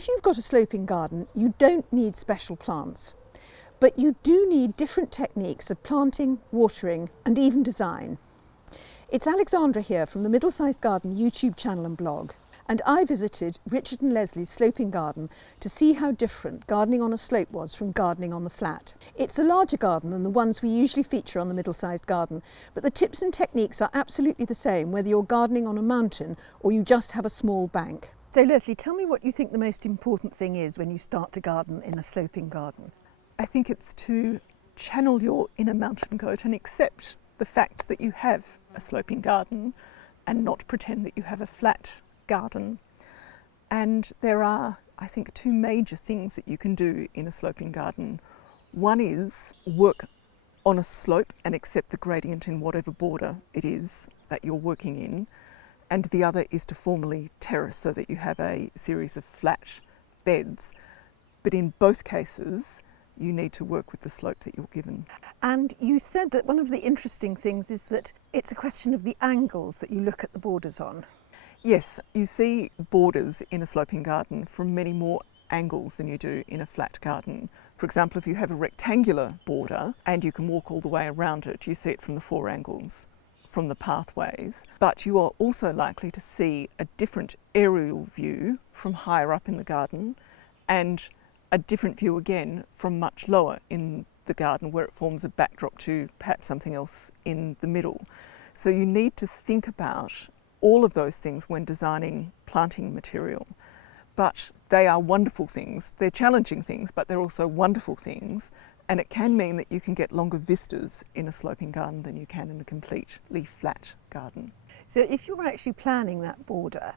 If you've got a sloping garden, you don't need special plants, but you do need different techniques of planting, watering, and even design. It's Alexandra here from the Middlesized Garden YouTube channel and blog, and I visited Richard and Lesley's sloping garden to see how different gardening on a slope was from gardening on the flat. It's a larger garden than the ones we usually feature on the Middlesized Garden, but the tips and techniques are absolutely the same whether you're gardening on a mountain or you just have a small bank. So Lesley, tell me what you think the most important thing is when you start to garden in a sloping garden. I think it's to channel your inner mountain goat and accept the fact that you have a sloping garden and not pretend that you have a flat garden. And there are, I think, two major things that you can do in a sloping garden. One is work on a slope and accept the gradient in whatever border it is that you're working in. And the other is to formally terrace so that you have a series of flat beds. But in both cases, you need to work with the slope that you're given. And you said that one of the interesting things is that it's a question of the angles that you look at the borders on. Yes, you see borders in a sloping garden from many more angles than you do in a flat garden. For example, if you have a rectangular border and you can walk all the way around it, you see it from the four angles, from the pathways. But you are also likely to see a different aerial view from higher up in the garden and a different view again from much lower in the garden where it forms a backdrop to perhaps something else in the middle. So you need to think about all of those things when designing planting material. But they are wonderful things. They're challenging things, but they're also wonderful things. And it can mean that you can get longer vistas in a sloping garden than you can in a completely flat garden. So if you're actually planning that border,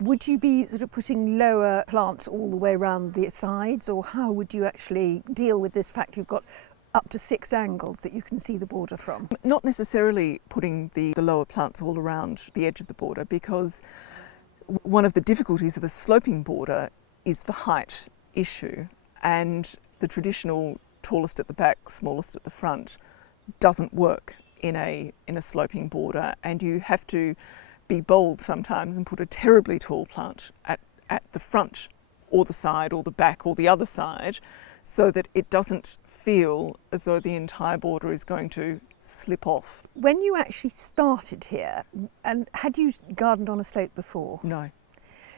would you be sort of putting lower plants all the way around the sides, or how would you actually deal with this fact you've got up to 6 angles that you can see the border from? Not necessarily putting the lower plants all around the edge of the border, because one of the difficulties of a sloping border is the height issue, and the traditional tallest at the back, smallest at the front doesn't work in a sloping border, and you have to be bold sometimes and put a terribly tall plant at the front or the side or the back or the other side so that it doesn't feel as though the entire border is going to slip off. When you actually started here, and had you gardened on a slope before? No.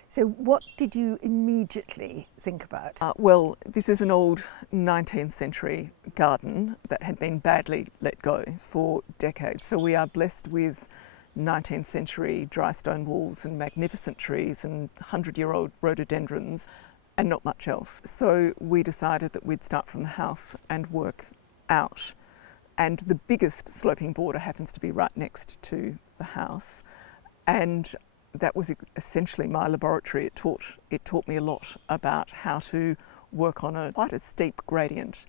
So what did you immediately think about? Well, this is an old 19th century garden that had been badly let go for decades. So we are blessed with 19th century dry stone walls and magnificent trees and 100-year-old rhododendrons and not much else. So we decided that we'd start from the house and work out. And the biggest sloping border happens to be right next to the house. And that was essentially my laboratory. It taught me a lot about how to work on quite a steep gradient.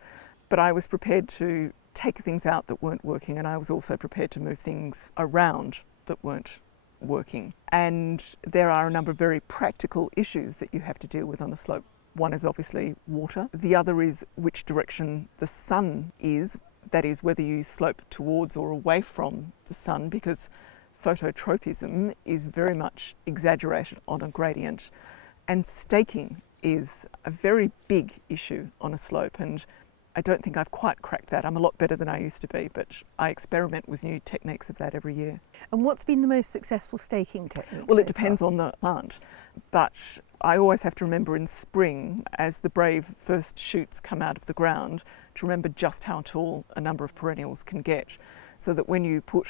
But I was prepared to take things out that weren't working, and I was also prepared to move things around that weren't working. And there are a number of very practical issues that you have to deal with on a slope. One is obviously water. The other is which direction the sun is, that is whether you slope towards or away from the sun, because phototropism is very much exaggerated on a gradient. And staking is a very big issue on a slope, and I don't think I've quite cracked that. I'm a lot better than I used to be, but I experiment with new techniques of that every year. And what's been the most successful staking technique? Well, it depends on the plant, but I always have to remember in spring, as the brave first shoots come out of the ground, to remember just how tall a number of perennials can get, so that when you put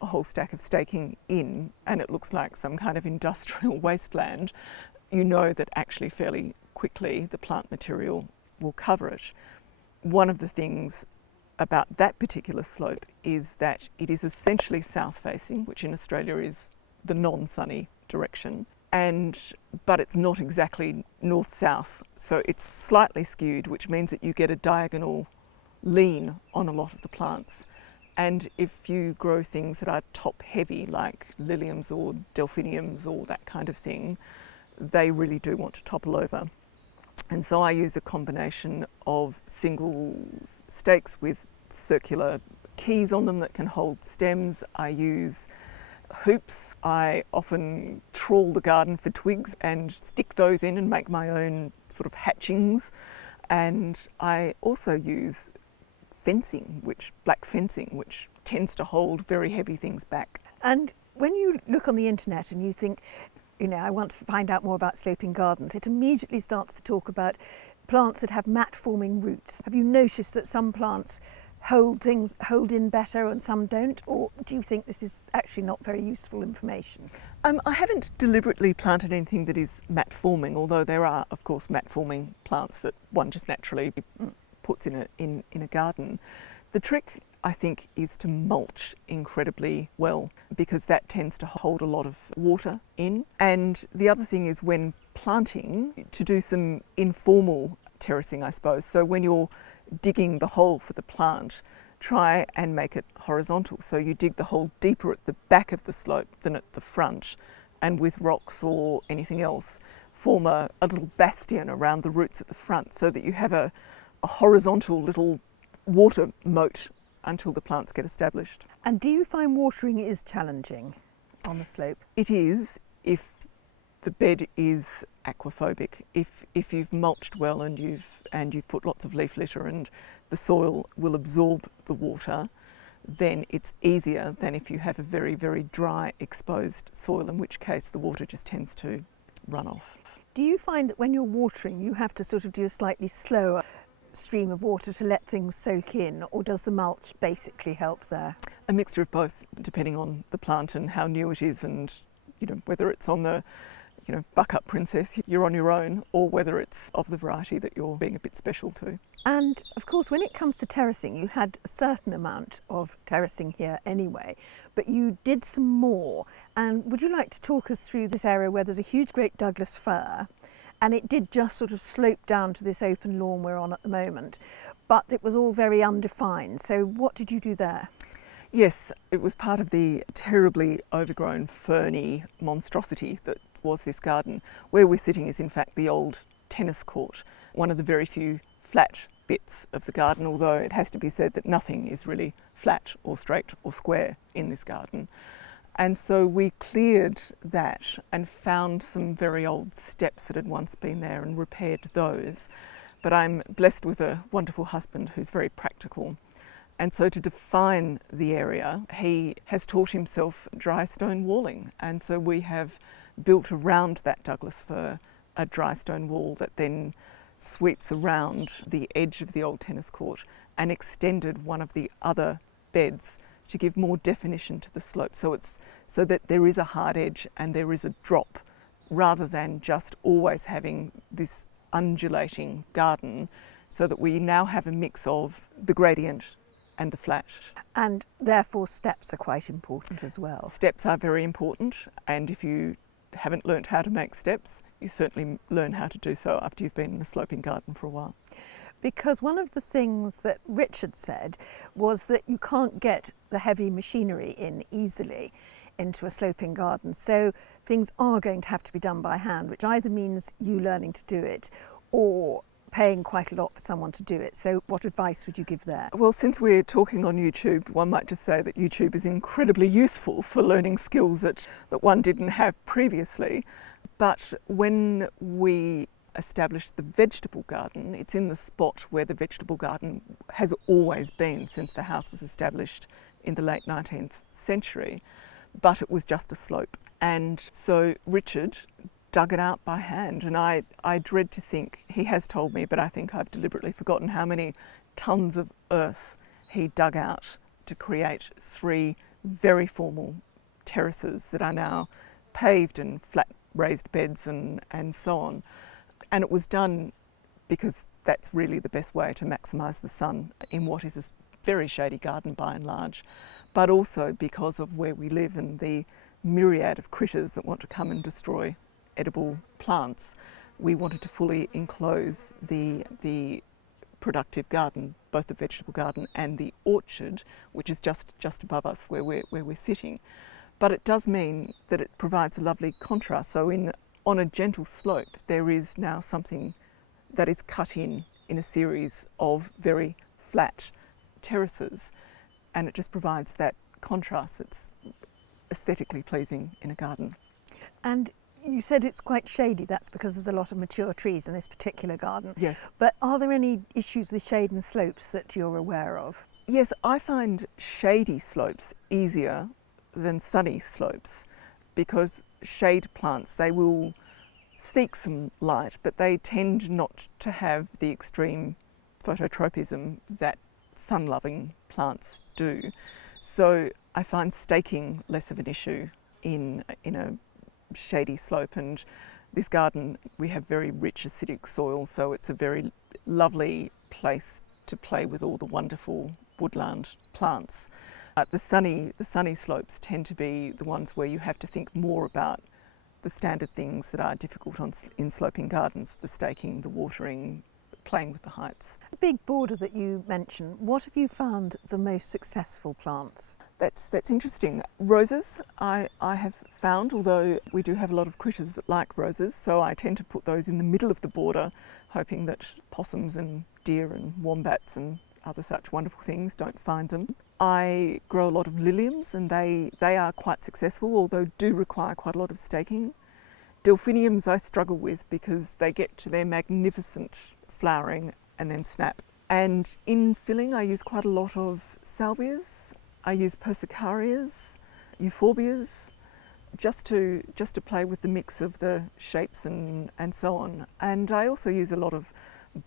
a whole stack of staking in and it looks like some kind of industrial wasteland, you know that actually fairly quickly the plant material will cover it. One of the things about that particular slope is that it is essentially south-facing, which in Australia is the non-sunny direction, but it's not exactly north-south, so it's slightly skewed, which means that you get a diagonal lean on a lot of the plants. And if you grow things that are top-heavy, like liliums or delphiniums or that kind of thing, they really do want to topple over. And so I use a combination of single stakes with circular keys on them that can hold stems. I use hoops. I often trawl the garden for twigs and stick those in and make my own sort of hatchings. And I also use fencing, black fencing, which tends to hold very heavy things back. And when you look on the internet and you think, I want to find out more about sloping gardens, it immediately starts to talk about plants that have mat-forming roots. Have you noticed that some plants hold in better and some don't, or do you think this is actually not very useful information? I haven't deliberately planted anything that is mat-forming, although there are, of course, mat-forming plants that one just naturally puts in a garden. The trick, I think, is to mulch incredibly well, because that tends to hold a lot of water in. And the other thing is, when planting, to do some informal terracing, I suppose. So when you're digging the hole for the plant, try and make it horizontal. So you dig the hole deeper at the back of the slope than at the front, and with rocks or anything else, form a little bastion around the roots at the front, so that you have a horizontal little water moat until the plants get established. And do you find watering is challenging on the slope? It is, if the bed is aquaphobic. If you've mulched well and you've put lots of leaf litter and the soil will absorb the water, then it's easier than if you have a very, very dry, exposed soil, in which case the water just tends to run off. Do you find that when you're watering, you have to sort of do a slightly slower stream of water to let things soak in, or does the mulch basically help there? A mixture of both, depending on the plant and how new it is, and whether it's on the buck up princess, you're on your own, or whether it's of the variety that you're being a bit special to. And of course, when it comes to terracing, you had a certain amount of terracing here anyway, but you did some more. And would you like to talk us through this area where there's a huge great Douglas fir, and it did just sort of slope down to this open lawn we're on at the moment, but it was all very undefined. So what did you do there? Yes, it was part of the terribly overgrown ferny monstrosity that was this garden. Where we're sitting is in fact the old tennis court, one of the very few flat bits of the garden, although it has to be said that nothing is really flat or straight or square in this garden. And so we cleared that and found some very old steps that had once been there and repaired those. But I'm blessed with a wonderful husband who's very practical. And so to define the area, he has taught himself dry stone walling. And so we have built around that Douglas fir a dry stone wall that then sweeps around the edge of the old tennis court and extended one of the other beds to give more definition to the slope. So that there is a hard edge and there is a drop, rather than just always having this undulating garden, so that we now have a mix of the gradient and the flat. And therefore steps are quite important as well. Steps are very important, and if you haven't learnt how to make steps, you certainly learn how to do so after you've been in a sloping garden for a while. Because one of the things that Richard said was that you can't get the heavy machinery in easily into a sloping garden, so things are going to have to be done by hand, which either means you learning to do it or paying quite a lot for someone to do it. So what advice would you give there? Well, since we're talking on YouTube, one might just say that YouTube is incredibly useful for learning skills that one didn't have previously. But when we established the vegetable garden, it's in the spot where the vegetable garden has always been since the house was established in the late 19th century, but it was just a slope. And so Richard dug it out by hand, and I dread to think, he has told me, but I think I've deliberately forgotten how many tons of earth he dug out to create 3 very formal terraces that are now paved and flat raised beds and so on. And it was done because that's really the best way to maximise the sun in what is a very shady garden by and large, but also because of where we live and the myriad of critters that want to come and destroy edible plants. We wanted to fully enclose the productive garden, both the vegetable garden and the orchard, which is just above us where we're sitting. But it does mean that it provides a lovely contrast. So on a gentle slope, there is now something that is cut in a series of very flat terraces, and it just provides that contrast that's aesthetically pleasing in a garden. And you said it's quite shady. That's because there's a lot of mature trees in this particular garden. Yes. But are there any issues with shade and slopes that you're aware of? Yes, I find shady slopes easier than sunny slopes because shade plants, they will seek some light, but they tend not to have the extreme phototropism that sun-loving plants do. So I find staking less of an issue in a shady slope, and this garden we have very rich acidic soil, so it's a very lovely place to play with all the wonderful woodland plants. The sunny slopes tend to be the ones where you have to think more about the standard things that are difficult in sloping gardens, the staking, the watering, playing with the heights. A big border that you mentioned, what have you found the most successful plants? That's interesting. Roses I have found, although we do have a lot of critters that like roses, so I tend to put those in the middle of the border, hoping that possums and deer and wombats and other such wonderful things don't find them. I grow a lot of liliums, and they are quite successful, although do require quite a lot of staking. Delphiniums I struggle with because they get to their magnificent flowering and then snap. And in filling I use quite a lot of salvias, I use persicarias, euphorbias, just to play with the mix of the shapes and so on. And I also use a lot of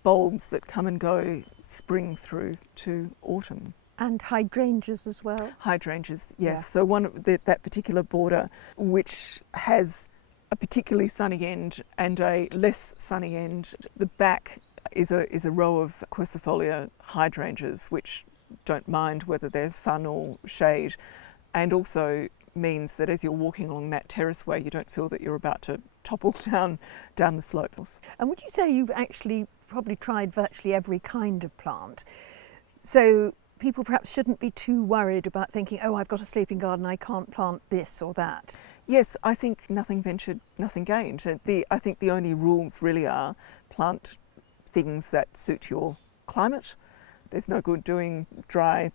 bulbs that come and go spring through to autumn. And hydrangeas as well? Hydrangeas, yes. Yeah. So that particular border, which has a particularly sunny end and a less sunny end, the back is a row of quercifolia hydrangeas, which don't mind whether there's sun or shade, and also means that as you're walking along that terraceway, you don't feel that you're about to topple down the slope. And would you say you've actually probably tried virtually every kind of plant? So people perhaps shouldn't be too worried about thinking, oh, I've got a sleeping garden, I can't plant this or that. Yes, I think nothing ventured, nothing gained. I think the only rules really are plant things that suit your climate. There's no good doing dry,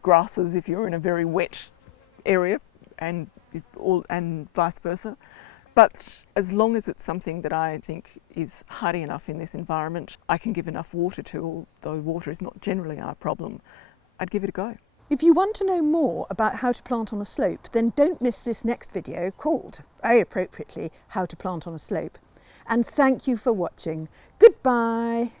grasses if you're in a very wet area, and vice versa. But as long as it's something that I think is hardy enough in this environment, I can give enough water to, although water is not generally our problem, I'd give it a go. If you want to know more about how to plant on a slope, then don't miss this next video called, very appropriately, How to Plant on a Slope. And thank you for watching. Goodbye.